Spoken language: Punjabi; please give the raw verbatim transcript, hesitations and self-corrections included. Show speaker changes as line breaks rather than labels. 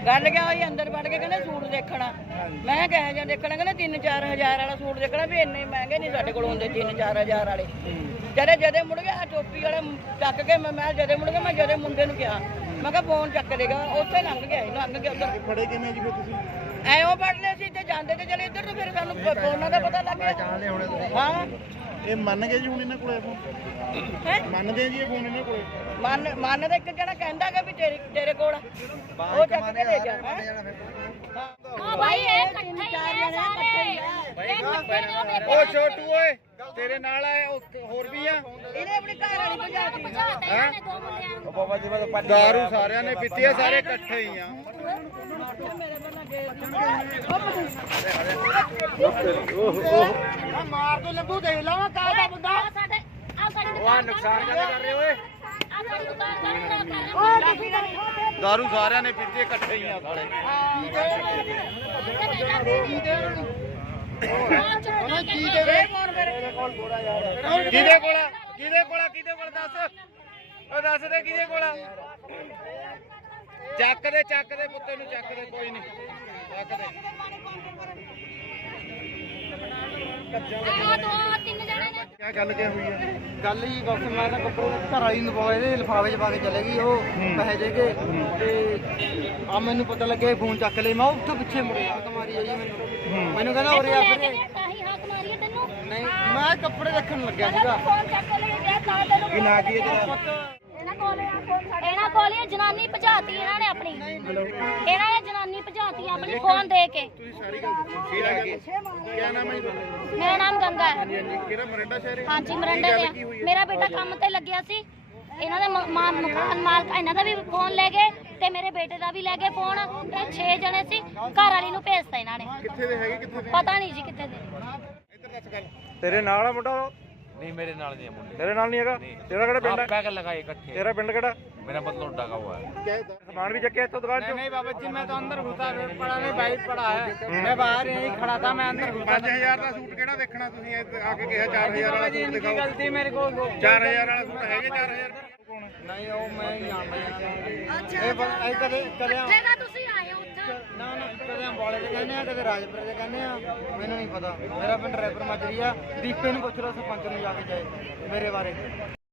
ਗੱਲ ਕਿਆ ਹੋਈ ਅੰਦਰ ਵੜ ਕੇ ਕਹਿੰਦੇ ਸੂਟ ਦੇਖਣਾ। ਮੈਂ ਕਿਹਾ ਜਾਂ ਦੇਖਣਾ ਕਹਿੰਦੇ ਤਿੰਨ ਚਾਰ ਹਜ਼ਾਰ ਵਾਲਾ ਸੂਟ ਦੇਖਣਾ ਵੀ ਇੰਨੇ ਮਹਿੰਗੇ ਨਹੀਂ ਸਾਡੇ ਕੋਲ ਹੁੰਦੇ ਤਿੰਨ ਚਾਰ ਹਜ਼ਾਰ ਵਾਲੇ। ਜਦੇ ਜਦੇ ਮੁੜ ਗਿਆ ਟੋਪੀ ਵਾਲੇ ਚੱਕ ਕੇ ਮੈਂ ਮੈਂ ਜਦੇ ਮੁੜ ਗਿਆ ਮੈਂ ਜਦੇ ਮੁੰਡੇ ਨੂੰ ਕਿਹਾ ਮੈਂ ਕਿਹਾ ਫੋਨ ਚੱਕ ਲੇਗਾ ਉੱਥੇ ਲੰਘ ਗਿਆ ਲੰਘ ਗਿਆ ਉੱਧਰ।
ਫੜੇ ਕਿਵੇਂ ਜੀ ਫਿਰ ਤੁਸੀਂ?
ਐਂ ਫੜ ਲਿਆ ਸੀ ਤੇ ਜਾਂਦੇ ਤੇ ਚਲੇ ਇੱਧਰ ਨੂੰ ਫਿਰ ਸਾਨੂੰ ਫੋਨਾਂ ਦਾ ਪਤਾ ਲੱਗ ਗਿਆ। ਹਾਂ
ਇਹ ਮੰਨ ਗਏ ਜੀ ਹੁਣ ਇਹਨਾਂ ਕੋਲੇ ਫੋਨ?
ਹੈ
ਮੰਨਦੇ ਜੀ ਇਹ ਫੋਨ ਇਹਨਾਂ ਕੋਲੇ?
ਮੰਨ ਮੰਨ ਦਾ ਇੱਕ ਜਣਾ ਕਹਿੰਦਾ ਕਿ ਵੀ ਤੇਰੇ ਤੇਰੇ ਕੋਲ ਉਹ ਚੱਕ ਕੇ ਲੈ ਜਾ।
ਹਾਂ ਭਾਈ ਇਹ ਇਕੱਠੇ ਹੀ ਨੇ ਸਾਰੇ ਇਹ ਇਕੱਠੇ ਨੇ।
ਓ ਛੋਟੂ ਓਏ ਤੇਰੇ ਨਾਲ ਆਏ ਹੋਰ ਵੀ ਆ?
ਇਹਨੇ ਆਪਣੀ ਘਰ ਵਾਲੀ ਭਜਾ ਦਿੱਤੀ।
ਭਜਾਤੇ ਇਹਨਾਂ ਨੇ ਦੋ ਮੁੰਡਿਆਂ ਨੂੰ।
ਬਾਬਾ ਜੀ ਵੱਲੋਂ ਦਾਰੂ ਸਾਰਿਆਂ ਨੇ ਪੀਤੀ ਆ ਸਾਰੇ ਇਕੱਠੇ ਹੀ ਆ। ਮਾਰ ਦੋ ਲੰਬੂ ਦੇਖ ਲਵਾਂ ਕਾਹਦਾ ਬੰਦਾ।
ਆ ਸਾਡੇ ਆ ਸਾਡੀ ਦੁਕਾਨ
ਨੁਕਸਾਨ ਕਿਹਦਾ ਕਰ ਰਹੇ ਓਏ?
ਆ ਸਾਡੀ ਦੁਕਾਨ ਕਰ ਕਰ ਰਹੇ।
ਦਾਰੂ ਸਾਰਿਆਂ ਨੇ ਪੀਤੀ ਇਕੱਠੇ ਹੀ ਆ ਸਾਲੇ।
ਇਹ ਫੋਨ ਮੇਰੇ
ਕਿਹਦੇ ਕੋਲ ਕਿਹਦੇ ਕੋਲ ਕਿਹਦੇ ਕੋਲ ਦੱਸ ਉਹ ਦੱਸ ਦੇ ਕਿਹਦੇ ਕੋਲ? ਚੱਕ ਦੇ ਚੱਕ ਦੇ ਪੁੱਤੇ ਨੂੰ ਚੱਕ ਦੇ ਕੋਈ ਨਹੀਂ ਚੱਕ ਦੇ।
ਆ ਦੋ ਤਿੰਨ ਜਣੇ ਨੇ।
ਕੀ ਗੱਲ ਕੀ ਹੋਈ ਹੈ?
ਗੱਲ ਹੀ ਬਸ ਮੈਂ ਤਾਂ ਕੱਪੜੇ ਘਰ ਵਾਲੀ ਨੂੰ ਪਵਾਏ ਦੇ ਲਿਫਾਫੇ 'ਚ ਪਾ ਕੇ ਚਲੇ ਗਈ ਉਹ ਪੈਸੇ ਦੇ ਕੇ ਤੇ ਆ ਮੈਨੂੰ ਪਤਾ ਲੱਗਿਆ ਫੋਨ ਚੱਕ ਲਈ ਮੈਂ ਉੱਥੇ ਪਿੱਛੇ ਮੁੜਿਆ ਕਮਾਰੀ ਆਈ ਮੈਨੂੰ ਮੈਨੂੰ ਕਹਿੰਦਾ ਉਰੇ ਆ ਫਿਰ
ਤਾਂ ਹੀ ਹੱਕ ਮਾਰੀ ਹੈ ਤੈਨੂੰ।
ਨਹੀਂ ਮੈਂ ਕੱਪੜੇ ਰੱਖਣ ਲੱਗਿਆ ਸੀਗਾ।
ਫੋਨ ਚੱਕ ਲੈ ਗਿਆ ਤਾਂ ਤੈਨੂੰ
ਕੀ ਨਾਂ ਕੀ ਹੈ ਤੇਰਾ?
ਇਹਨਾਂ ਕੋਲ ਆ ਫੋਨ ਸਾਡੇ ਇਹਨਾਂ ਕੋਲ ਇਹ ਜਨਾਨੀ ਭਜਾਤੀ ਇਹਨਾਂ ਨੇ ਆਪਣੀ। ਇਹਨਾਂ ਨੇ ਜਨਾਨੀ ਭਜਾਤੀ ਆਪਣੀ ਫੋਨ ਦੇ ਕੇ।
ਤੁਸੀਂ ਸਾਰੀ ਗੱਲ ਦੱਸੋ। ਕੀ ਨਾਮ ਹੈ ਤੁਹਾਡਾ?
ਮੇਰਾ ਨਾਮ ਗੰਗਾ ਹੈ।
ਹਾਂਜੀ ਕਿਹੜਾ ਮਰਿੰਡਾ ਸ਼ਹਿਰ ਹੈ?
ਹਾਂਜੀ ਮਰੰਡੇ ਦੇ। ਮੇਰਾ ਬੇਟਾ ਕੰਮ ਤੇ ਲੱਗਿਆ ਸੀ। ਇਹਨਾਂ ਦੇ ਮ- ਮਾ- ਮਕਾਨ ਮਾਲਕ ਇਹਨਾਂ ਦਾ ਵੀ ਫੋਨ ਲੈ ਗਏ ਤੇ ਮੇਰੇ ਬੇਟੇ ਦਾ ਵੀ ਲੈ ਗਏ ਫੋਨ ਤੇ ਛੇ ਜਣੇ ਸੀ। ਘਰ ਵਾਲੀ ਨੂੰ ਭੇਜਤਾ ਇਹਨਾਂ ਨੇ।
ਕਿੱਥੇ ਦੇ ਹੈਗੇ ਕਿੱਥੇ ਦੇ?
ਪਤਾ ਨਹੀਂ ਜੀ ਕਿੱਥੇ ਦੇ।
ਇੱਧਰ ਦੱਸ ਗੱਲ। ਤੇਰੇ ਨਾਲ ਆ ਮੁੰਡਾ?
नहीं मेरे नाल नहीं है मुंडे।
ਤੇਰੇ ਨਾਲ ਨਹੀਂ ਹੈਗਾ? ਤੇਰਾ ਕਿਹੜਾ ਪਿੰਡ
आप
ਹੈ?
पैक लगाए इकट्ठे।
ਤੇਰਾ ਪਿੰਡ ਕਿਹੜਾ?
मेरा मतलब डगा हुआ है।
ਸਮਾਨ ਵੀ ਚੱਕਿਆ ਇੱਥੋਂ ਦੁਕਾਨ ਚੋਂ?
नहीं बाबा जी मैं तो अंदर घुसा पड़ा नहीं बाइक पड़ा है मैं बाहर यहीं खड़ा था मैं अंदर घुसा।
ਪੰਜ ਹਜ਼ਾਰ ਦਾ ਸੂਟ ਕਿਹੜਾ ਦੇਖਣਾ ਤੁਸੀਂ ਇੱਥੇ ਆ ਕੇ ਕਿਹਾ ਚਾਰ ਹਜ਼ਾਰ ਵਾਲਾ ਸੂਟ ਦਿਖਾਓ।
गलती मेरे को
ਚਾਰ ਹਜ਼ਾਰ ਵਾਲਾ ਸੂਟ ਹੈਗੇ ਚਾਰ ਹਜ਼ਾਰ?
नहीं वो मैं जानता ये बस ऐ कदे कदे
ਕਿੱਥੇ ਦਾ ਤੁਸੀਂ ਆਏ ਹੋ ਉੱਥੇ?
ਨਾ ਨਾ ਕਦੇ ਅੰਬਾਲੇ ਦੇ ਕਹਿੰਦੇ ਆ ਕਦੇ ਰਾਜਪੁਰੇ ਦੇ ਕਹਿੰਦੇ ਆ ਮੈਨੂੰ ਨਹੀਂ ਪਤਾ। ਮੇਰਾ ਪਿੰਡ ਰੈਪਰ ਮਜਰੀ ਆ। ਦੀਪੇ ਨੂੰ ਪੁੱਛ ਲਓ ਸਰਪੰਚ ਨੂੰ ਜਾ ਕੇ ਜਾਏ ਮੇਰੇ ਬਾਰੇ।